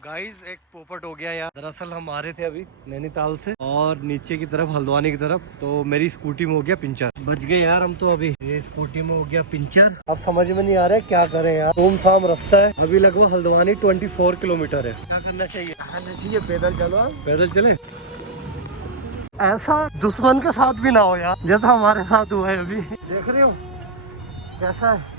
Guys एक पोपट हो गया यार। दरअसल हम आ रहे थे अभी नैनीताल से और नीचे की तरफ हल्द्वानी की तरफ, तो मेरी स्कूटी में हो गया पंचर। बच गए यार हम तो। अभी ये स्कूटी में हो गया पंचर। अब समझ में नहीं आ रहा है क्या करें यार। सुनसान रास्ता है। अभी लगभग हल्द्वानी 24 किलोमीटर है। क्या करना चाहिए? पैदल चलो। पैदल चले। ऐसा दुश्मन के साथ भी ना हो यार जैसा हमारे साथ हुआ है अभी। देख रहे हो कैसा है।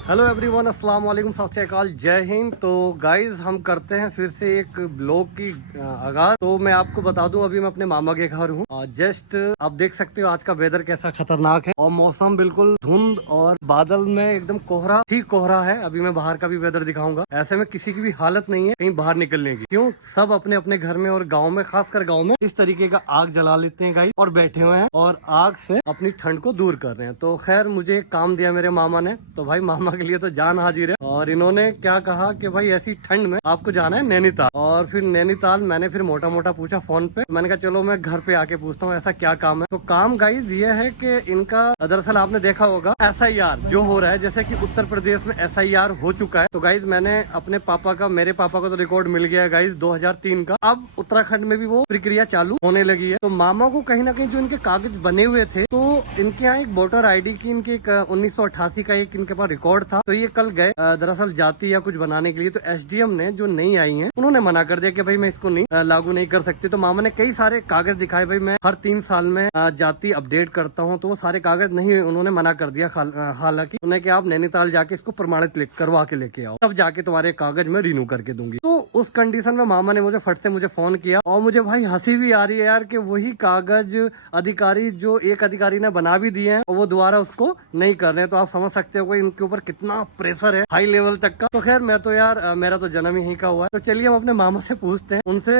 हेलो एवरीवन, अस्सलाम वालेकुम, सत श्री अकाल, जय हिंद। तो गाइज हम करते हैं फिर से एक ब्लॉग की आगाज। तो मैं आपको बता दूं अभी मैं अपने मामा के घर हूँ। जस्ट आप देख सकते हो आज का वेदर कैसा खतरनाक है और मौसम बिल्कुल धुंध और बादल में एकदम कोहरा ही कोहरा है। अभी मैं बाहर का भी वेदर दिखाऊंगा। ऐसे में किसी की भी हालत नहीं है कहीं बाहर निकलने की। क्यों? सब अपने अपने घर में और गाँव में, खासकर गाँव में इस तरीके का आग जला लेते हैं गाइज और बैठे हुए हैं और आग से अपनी ठंड को दूर कर रहे हैं। तो खैर मुझे एक काम दिया मेरे मामा ने, तो भाई मामा के लिए तो जान हाजिर है। और इन्होंने क्या कहा कि भाई ऐसी ठंड में आपको जाना है नैनीताल। और फिर नैनीताल मैंने फिर मोटा मोटा पूछा फोन पे। मैंने कहा चलो मैं घर पे आके पूछता हूँ ऐसा क्या काम है। तो काम गाइज ये है कि इनका दरअसल आपने देखा होगा SIR जो हो रहा है, जैसे कि उत्तर प्रदेश में SIR हो चुका है। तो गाइज मैंने अपने पापा का, मेरे पापा को तो रिकॉर्ड मिल गया है गाइज 2003 का। अब उत्तराखंड में भी वो प्रक्रिया चालू होने लगी है। तो मामा को कहीं ना कहीं जो इनके कागज बने हुए थे, तो इनके यहाँ एक वोटर ID की इनके 1988 का एक इनके पास रिकॉर्ड था। तो ये कल गए दरअसल जाति या कुछ बनाने के लिए। तो SDM ने, जो नहीं आई हैं, उन्होंने मना कर दिया कि भाई मैं इसको नहीं लागू नहीं कर सकती। तो मामा ने कई सारे कागज दिखाए, भाई मैं हर 3 साल में जाति अपडेट करता हूँ। तो वो सारे कागज नहीं, उन्होंने मना कर दिया। हालांकि उन्हें कि आप नैनीताल जाके इसको प्रमाणित करवा के लेके आओ, तब जाके तुम्हारे कागज में रिन्यू करके दूंगी। तो उस कंडीशन में मामा ने मुझे फट से मुझे फोन किया और मुझे भाई हंसी भी आ रही है यार कि वही कागज अधिकारी जो एक अधिकारी ने बना भी दिए हैं और वो दोबारा उसको नहीं कर रहे हैं। तो आप समझ सकते हो इनके ऊपर कितना प्रेशर है हाई लेवल तक का। तो खैर मैं तो यार मेरा तो जन्म ही यहीं का हुआ है। तो चलिए हम अपने मामा से पूछते हैं उनसे।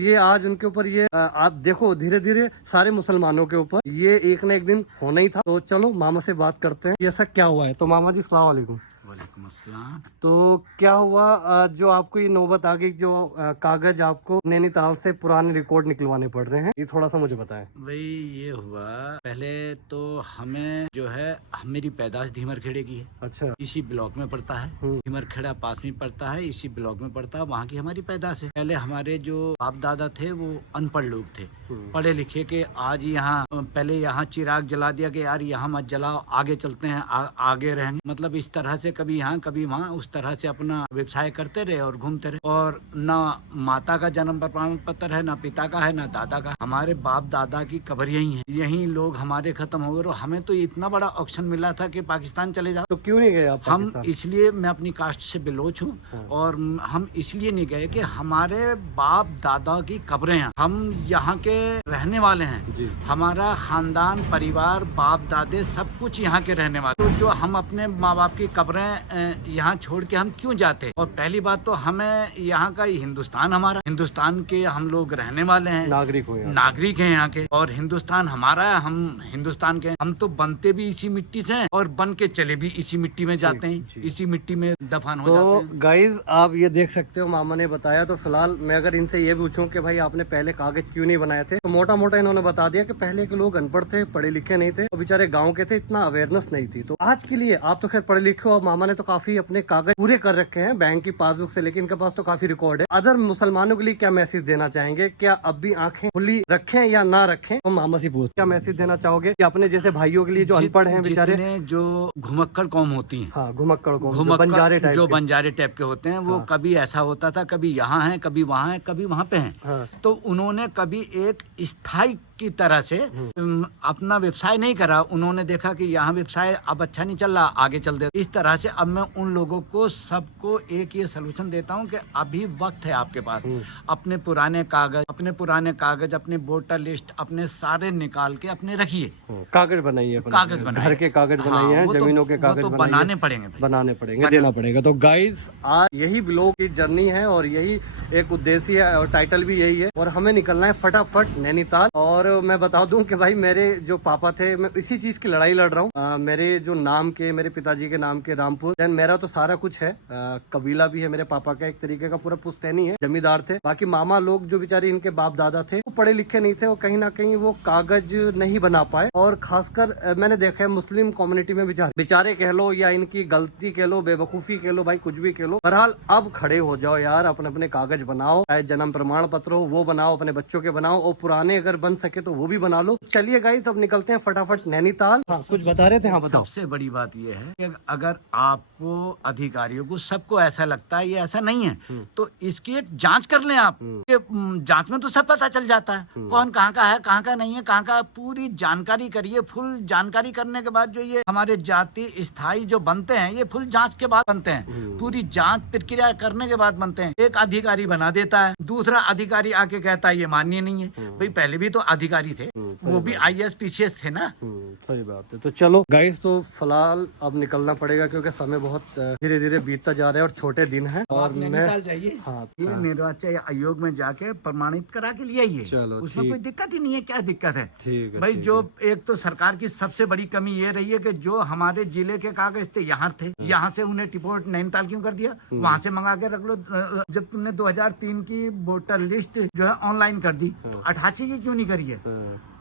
ये आज उनके ऊपर ये आप देखो धीरे धीरे सारे मुसलमानों के ऊपर ये एक न एक दिन होना ही था। तो चलो मामा से बात करते हैं ये ऐसा क्या हुआ है। तो मामा जी अस्सलाम वालेकुम। वालेकुम अस्सलाम। तो क्या हुआ जो आपको ये नौबत आ गई, जो कागज आपको नैनीताल से पुराने रिकॉर्ड निकलवाने पड़ रहे हैं, ये थोड़ा सा मुझे बताएं। भाई ये हुआ, पहले तो हमें जो है मेरी पैदाश धीमरखेड़े की है। अच्छा। इसी ब्लॉक में पड़ता है। धीमरखेड़ा पास में पड़ता है, इसी ब्लॉक में पड़ता है। वहाँ की हमारी पैदाश है। पहले हमारे जो बाप दादा थे वो अनपढ़ लोग थे, पढ़े लिखे के। आज यहाँ पहले यहाँ चिराग जला दिया कि यार यहाँ मत जलाओ, आगे चलते हैं, आगे रहेंगे। मतलब इस तरह से कभी यहाँ कभी वहाँ उस तरह से अपना व्यवसाय करते रहे और घूमते रहे। और ना माता का जन्म प्रमाण पत्र है, ना पिता का है, ना दादा का। हमारे बाप दादा की कब्र यही है। यही लोग हमारे खत्म हो गए। और हमें तो इतना बड़ा ऑप्शन मिला था कि पाकिस्तान चले जाओ। तो क्यों नहीं गए आप हम पाकिस्तान? इसलिए, मैं अपनी कास्ट से बिलोच हूँ। हाँ। और हम इसलिए नहीं गए कि हमारे बाप दादा की कब्रें हैं, हम यहाँ के रहने वाले हैं जी। हमारा खानदान, परिवार, बाप दादे सब कुछ यहाँ के रहने वाले। तो जो हम अपने माँ बाप की कब्रें यहाँ छोड़ के हम क्यों जाते? और पहली बात तो हमें यहाँ का हिंदुस्तान, हमारा हिंदुस्तान के हम लोग रहने वाले हैं, नागरिक हैं यहाँ के। और हिंदुस्तान हमारा है, हम हिंदुस्तान के। हम तो बनते भी इसी मिट्टी से हैं और बन के चले भी इसी मिट्टी में जाते हैं, इसी मिट्टी में दफन हो जाते हैं। तो गाइज आप ये देख सकते हो मामा ने बताया। तो फिलहाल मैं अगर इनसे ये पूछूं कि भाई आपने पहले कागज क्यों नहीं बनाए थे, तो मोटा मोटा इन्होंने बता दिया कि पहले के लोग अनपढ़ थे, पढ़े लिखे नहीं थे और बेचारे गाँव के थे, इतना अवेयरनेस नहीं थी। तो आज के लिए आप तो खैर पढ़े लिखे हो और मामा ने तो काफी अपने कागज पूरे कर रखे हैं, बैंक की पासबुक से लेकर इनके पास तो काफी रिकॉर्ड है। अदर मुसलमानों के लिए क्या मैसेज देना चाहेंगे? क्या अब भी आंखें खुली रखें या ना रखें? तो मामा से पूछ, क्या मैसेज देना चाहोगे कि अपने जैसे भाइयों के लिए जो अनपढ़ हैं बेचारे, जो घुमक्कड़ कौम होती है, हाँ घुमक्कड़ कौम, जो बंजारे टाइप के होते हैं, वो हाँ। कभी ऐसा होता था, कभी यहाँ है, कभी वहाँ है, कभी वहाँ पे है। हाँ। तो उन्होंने कभी एक स्थायी की तरह से अपना व्यवसाय नहीं करा। उन्होंने देखा कि यहाँ व्यवसाय अब अच्छा नहीं चल रहा, आगे चल दे। इस तरह से अब मैं उन लोगों को सबको एक ये सलूशन देता हूँ कि अभी वक्त है आपके पास, अपने पुराने कागज, अपने वोटर लिस्ट, अपने सारे निकाल के अपने रखिए। कागज बनाइए, कागज बनाइए, घर के कागज बनाइए हैं, जमीनों के कागज तो बनाने पड़ेंगे, देना पड़ेगा। तो गाइज आज यही ब्लॉग की जर्नी है और यही एक उद्देश्य है और टाइटल भी यही है। और हमें निकलना है फटाफट नैनीताल। और मैं बता दूं कि भाई मेरे जो पापा थे, मैं इसी चीज की लड़ाई लड़ रहा हूँ। मेरे जो नाम के, मेरे पिताजी के नाम के रामपुर, देन मेरा तो सारा कुछ है, कबीला भी है मेरे पापा का, एक तरीके का पूरा पुश्तैनी है, जमींदार थे। बाकी मामा लोग जो बेचारे इनके बाप दादा थे वो पढ़े लिखे नहीं थे वो कहीं ना कहीं वो कागज नहीं बना पाए। और खासकर मैंने देखा है मुस्लिम कम्युनिटी में बेचारे कह लो या इनकी गलती कह लो, बेवकूफी कह लो, भाई कुछ भी कह लो, बहरहाल अब खड़े हो जाओ यार, अपने अपने कागज बनाओ, चाहे जन्म प्रमाण पत्र हो वो बनाओ, अपने बच्चों के बनाओ, और पुराने अगर बन सके तो वो भी बना लो। चलिए गाइस अब निकलते हैं फटाफट नैनीताल। हाँ कुछ बता रहे थे, हाँ बताओ। सबसे बड़ी बात यह है कि अगर आपको अधिकारियों को सबको ऐसा लगता है ये ऐसा नहीं है, तो इसकी एक जांच कर लें आप। कि जांच में तो सब पता चल जाता है कौन कहाँ का है, कहाँ का नहीं है, कहाँ का, पूरी जानकारी करिए। फुल जानकारी करने के बाद जो ये हमारे जाति स्थायी जो बनते हैं ये फुल जांच के बाद बनते हैं, पूरी जांच प्रक्रिया करने के बाद बनते हैं। एक अधिकारी बना देता है, दूसरा अधिकारी आके कहता है ये मान्य नहीं है। भाई पहले भी तो अधिकारी थे, वो भी IAS PCS थे ना। सही बात है। तो चलो गाइस तो फिलहाल अब निकलना पड़ेगा क्योंकि समय बहुत धीरे धीरे बीतता जा रहा है और छोटे दिन हैं। और मैं जाइए, हाँ, ये निर्वाचन आयोग में जाके प्रमाणित करा के लिए आइए। चलो उसमें कोई दिक्कत ही नहीं है। क्या दिक्कत है? ठीक है भाई ठीक जो एक तो सरकार की सबसे बड़ी कमी ये रही है कि जो हमारे जिले के कागज थे यहाँ थे, यहाँ से उन्हें डिपोर्ट नैनीताल क्यों कर दिया? वहाँ से मंगा के रख लो। जब तुमने 2003 की वोटर लिस्ट जो है ऑनलाइन कर दी, तो 88 की क्यों नहीं करी है?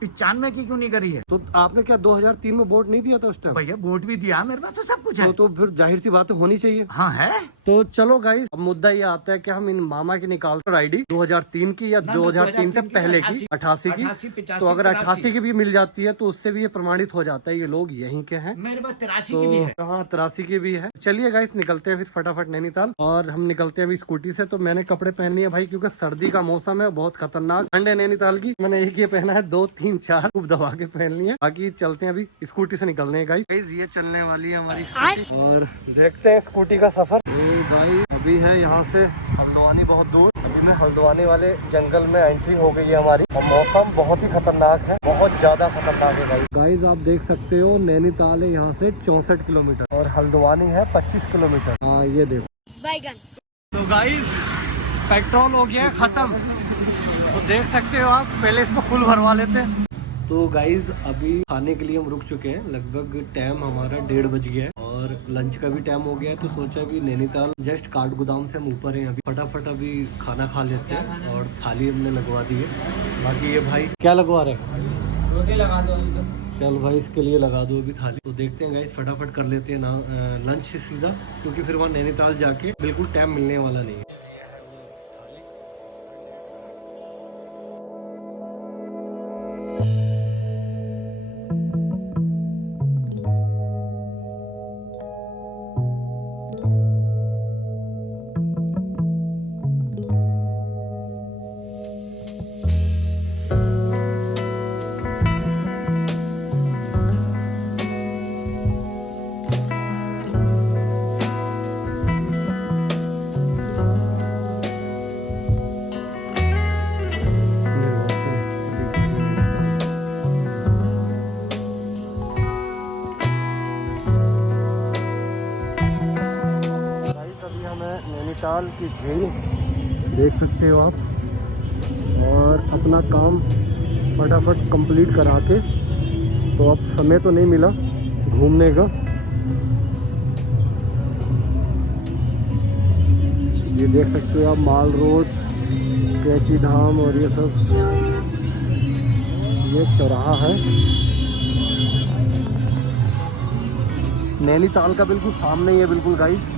95 की क्यों नहीं करी है? तो आपने क्या 2003 में वोट नहीं दिया था उस टाइम? भैया वोट भी दिया, मेरे पास तो सब कुछ है। तो फिर जाहिर सी बात होनी चाहिए। हाँ है। तो चलो गाइस अब मुद्दा ये आता है कि हम इन मामा की निकालते आईडी 2003 की या 2003 से पहले की 88 की। तो अगर 88 की भी मिल जाती है तो उससे भी ये प्रमाणित हो जाता है ये लोग यहीं के हैं। मेरे पास 83 तो की भी है। हाँ 83 की भी है। चलिए गाइस निकलते हैं फिर फटाफट नैनीताल। और हम निकलते हैं अभी स्कूटी से। तो मैंने कपड़े पहन लिए भाई क्योंकि सर्दी का मौसम है, बहुत खतरनाक ठंड है नैनीताल की। मैंने एक ये पहना है, 2 3 4 खूब दबा के पहन लिए। बाकी चलते हैं अभी स्कूटी से निकलने हैं गाइस। ये चलने वाली है हमारी स्कूटी और देखते हैं स्कूटी का सफर। भाई अभी है यहाँ से हल्द्वानी बहुत दूर। अभी में हल्द्वानी वाले जंगल में एंट्री हो गई है हमारी और मौसम बहुत ही खतरनाक है, बहुत ज्यादा खतरनाक है गाइस। आप देख सकते हो नैनीताल है यहाँ से 64 किलोमीटर और हल्द्वानी है 25 किलोमीटर। हाँ ये देखो बैगन। तो गाइस पेट्रोल हो गया है खत्म, तो देख सकते हो आप। पहले इसको फुल भरवा लेते हैं। तो गाइज अभी खाने के लिए हम रुक चुके हैं। लगभग टाइम हमारा 1:30 बज गया है और लंच का भी टाइम हो गया है। तो सोचा अभी नैनीताल जस्ट काठगोदाम से हम ऊपर हैं, अभी फटाफट अभी खाना खा लेते हैं। और थाली हमने लगवा दी है। बाकी ये भाई क्या लगवा रहे हैं? रोटी लगा दो। चल भाई इसके लिए लगा दो अभी थाली। तो देखते हैं गाइज फटाफट कर लेते हैं ना लंच सीधा, क्योंकि फिर वहाँ नैनीताल जाके बिल्कुल टाइम मिलने वाला नहीं है। नैनीताल की झील देख सकते हो आप। और अपना काम फटाफट कंप्लीट करा के, तो अब समय तो नहीं मिला घूमने का। ये देख सकते हो आप माल रोड, कैची धाम और ये सब, ये चौराहा है नैनीताल का बिल्कुल सामने ही है बिल्कुल गाइस।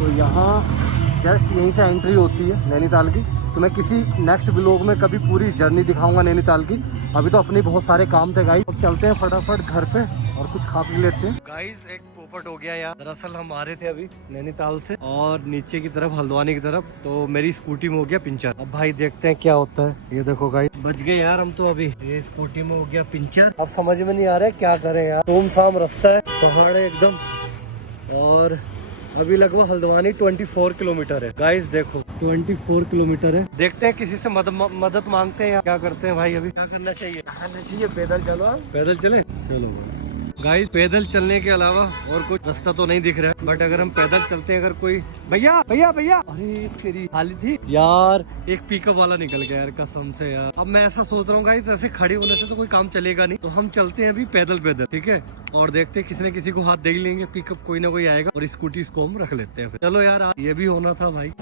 तो यहाँ जस्ट यहीं से एंट्री होती है नैनीताल की। तो मैं किसी नेक्स्ट व्लॉग में कभी पूरी जर्नी दिखाऊंगा नैनीताल की। अभी तो अपने बहुत सारे काम थे गाइस। अब चलते हैं फटाफट घर पे और कुछ खा पी लेते हैं। गाइस एक पोपट हो गया यार। दरअसल हम आ रहे थे अभी नैनीताल से और नीचे की तरफ हल्द्वानी की तरफ, तो मेरी स्कूटी में हो गया पंचर। अब भाई देखते हैं क्या होता है। ये देखो गाइस बच गए यार हम तो। अभी ये स्कूटी में हो गया पंचर। अब समझ में नहीं आ रहा है क्या करें यार। सुनसान रास्ता है, पहाड़ है एकदम। और अभी लगभग हल्द्वानी 24 किलोमीटर है गाइस। देखो 24 किलोमीटर है। देखते हैं किसी से मदद मांगते हैं या क्या करते हैं भाई। अभी क्या करना चाहिए? पैदल चलो। आप पैदल चले? चलो गाइस पैदल चलने के अलावा और कुछ रास्ता तो नहीं दिख रहा है। बट अगर हम पैदल चलते हैं, अगर कोई भैया भैया भैया, अरे तेरी खाली थी यार। एक पिकअप वाला निकल गया यार कसम से यार। अब मैं ऐसा सोच रहा हूँ गाइस, ऐसे खड़े होने से तो कोई काम चलेगा नहीं। तो हम चलते हैं अभी पैदल पैदल, ठीक है। और देखते हैं किसी न किसी को हाथ देख लेंगे, पिकअप कोई ना कोई आएगा और स्कूटी इसको हम रख लेते हैं। चलो यार ये भी होना था भाई।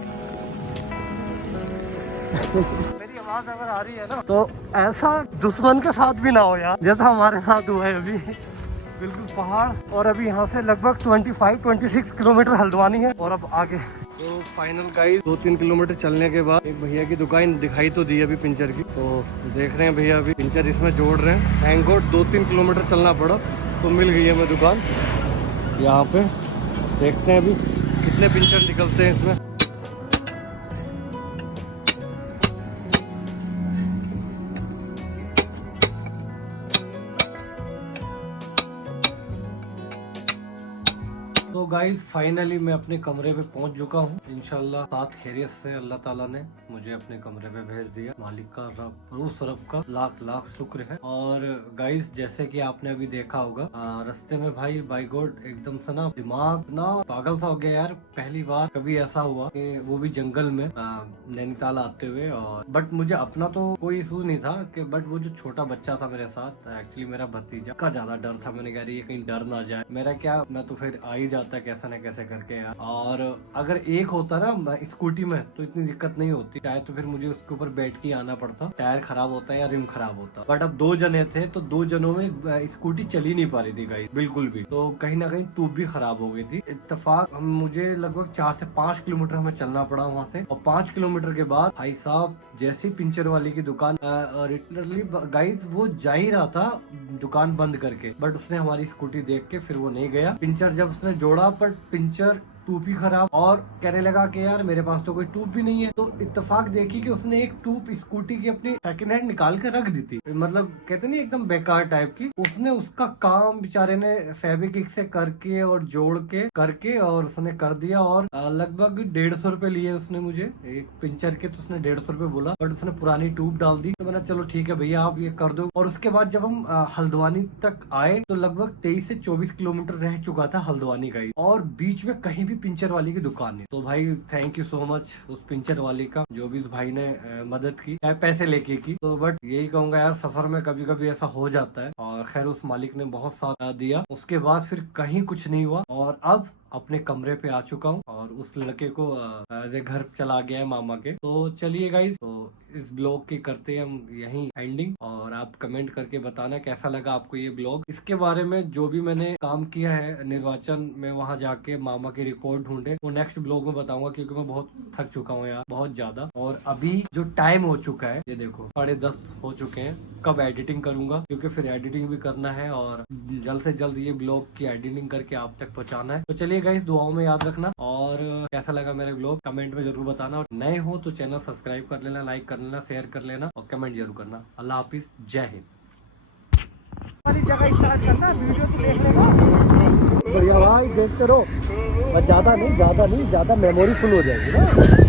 आवाज अगर आ रही है ना तो ऐसा दुश्मन के साथ भी ना हो यार, जैसा हमारे साथ हुआ है अभी। बिल्कुल पहाड़, और अभी यहाँ से लगभग 25-26 किलोमीटर हल्द्वानी है और अब आगे। तो फाइनल गाइस 2-3 किलोमीटर चलने के बाद एक भैया की दुकान दिखाई तो दी अभी पिंचर की, तो देख रहे हैं भैया अभी पिंचर इसमें जोड़ रहे हैं। थैंक गॉड 2-3 किलोमीटर चलना पड़ा तो मिल गई है हमें दुकान यहाँ पे। देखते हैं अभी कितने पिंचर निकलते हैं इसमें। तो गाइज फाइनली मैं अपने कमरे पे पहुंच चुका हूँ। इंशाल्लाह साथ खैरियत से अल्लाह ताला ने मुझे अपने कमरे पे भेज दिया। मालिक का रूस रब का लाख लाख शुक्र है। और गाइज जैसे कि आपने अभी देखा होगा रास्ते में भाई बाय गॉड एकदम से ना दिमाग ना पागल सा हो गया यार। पहली बार कभी ऐसा हुआ कि वो भी जंगल में नैनीताल आते हुए। और बट मुझे अपना तो कोई इशू नहीं था कि बट वो जो छोटा बच्चा था मेरे साथ, एक्चुअली मेरा भतीजा का ज्यादा डर था। मैंने कहा ये कहीं डर ना जाए, मेरा क्या मैं तो फिर आ ही जाता कैसे न कैसे करके यार। और अगर एक होता ना स्कूटी में तो इतनी दिक्कत नहीं होती, चाहे तो फिर मुझे उसके ऊपर बैठ के आना पड़ता, टायर खराब होता या रिम खराब होता। बट अब 2 जने थे तो 2 जनों में स्कूटी चली नहीं पा रही थी गाइस बिल्कुल भी। तो कहीं ना कहीं ट्यूब भी खराब हो गई थी। इत्तेफाक मुझे लगभग 4 से 5 किलोमीटर हमें चलना पड़ा वहाँ से। और 5 किलोमीटर के बाद भाई साहब जैसी पिंचर वाले की दुकान लिटरली गाइस वो जा ही रहा था दुकान बंद करके, बट उसने हमारी स्कूटी देख के फिर वो नहीं गया। पिंचर जब उसने जोड़ा पर पिंचर ट्यूब ही खराब, और कहने लगा कि यार मेरे पास तो कोई ट्यूब भी नहीं है। तो इत्तेफाक देखी कि उसने एक ट्यूब स्कूटी की अपनी सेकंड हैंड निकाल के रख दी थी। मतलब कहते नहीं एकदम बेकार टाइप की। उसने उसका काम बेचारे ने फेविक्विक से करके और जोड़ के करके और उसने कर दिया। और लगभग 150 रुपए लिए उसने मुझे एक पिंचर के। तो उसने 150 रुपए बोला, बट उसने पुरानी ट्यूब डाल दी। तो मैंने चलो ठीक है भैया आप ये कर दो। और उसके बाद जब हम हल्द्वानी तक आए तो लगभग 23 से 24 किलोमीटर रह चुका था हल्द्वानी का ही, और बीच में कहीं भी पिंचर वाली की दुकान है। तो भाई थैंक यू सो मच उस पिंचर वाले का, जो भी उस भाई ने मदद की, चाहे पैसे लेके की। तो बट यही कहूंगा यार सफर में कभी कभी ऐसा हो जाता है। और खैर उस मालिक ने बहुत साथ दिया। उसके बाद फिर कहीं कुछ नहीं हुआ और अब अपने कमरे पे आ चुका हूँ। और उस लड़के को घर चला गया है मामा के। तो चलिए गाइस, तो इस ब्लॉग की करते हैं हम यहीं एंडिंग। और आप कमेंट करके बताना कैसा लगा आपको ये ब्लॉग। इसके बारे में जो भी मैंने काम किया है निर्वाचन में, वहाँ जाके मामा के रिकॉर्ड ढूंढे, वो नेक्स्ट ब्लॉग में बताऊंगा, क्योंकि मैं बहुत थक चुका हूँ यार, बहुत ज्यादा। और अभी जो टाइम हो चुका है ये देखो 10:30 हो चुके हैं। कब एडिटिंग करूंगा, क्योंकि फिर एडिटिंग भी करना है और जल्द से जल्द ये ब्लॉग की एडिटिंग करके आप तक पहुँचाना है। तो चलिए गाइस दुआओं में याद रखना। और कैसा लगा मेरे ब्लॉग कमेंट में जरूर बताना। और नए हो तो चैनल सब्सक्राइब कर लेना, लाइक कर लेना, शेयर कर लेना और कमेंट जरूर करना। अल्लाह हाफिज, जय हिंद। जगह स्टार्ट करना, वीडियो तो देख लेना बढ़िया भाई, देखते रहो। ज्यादा नहीं, ज्यादा मेमोरी फुल हो जाएगी ना।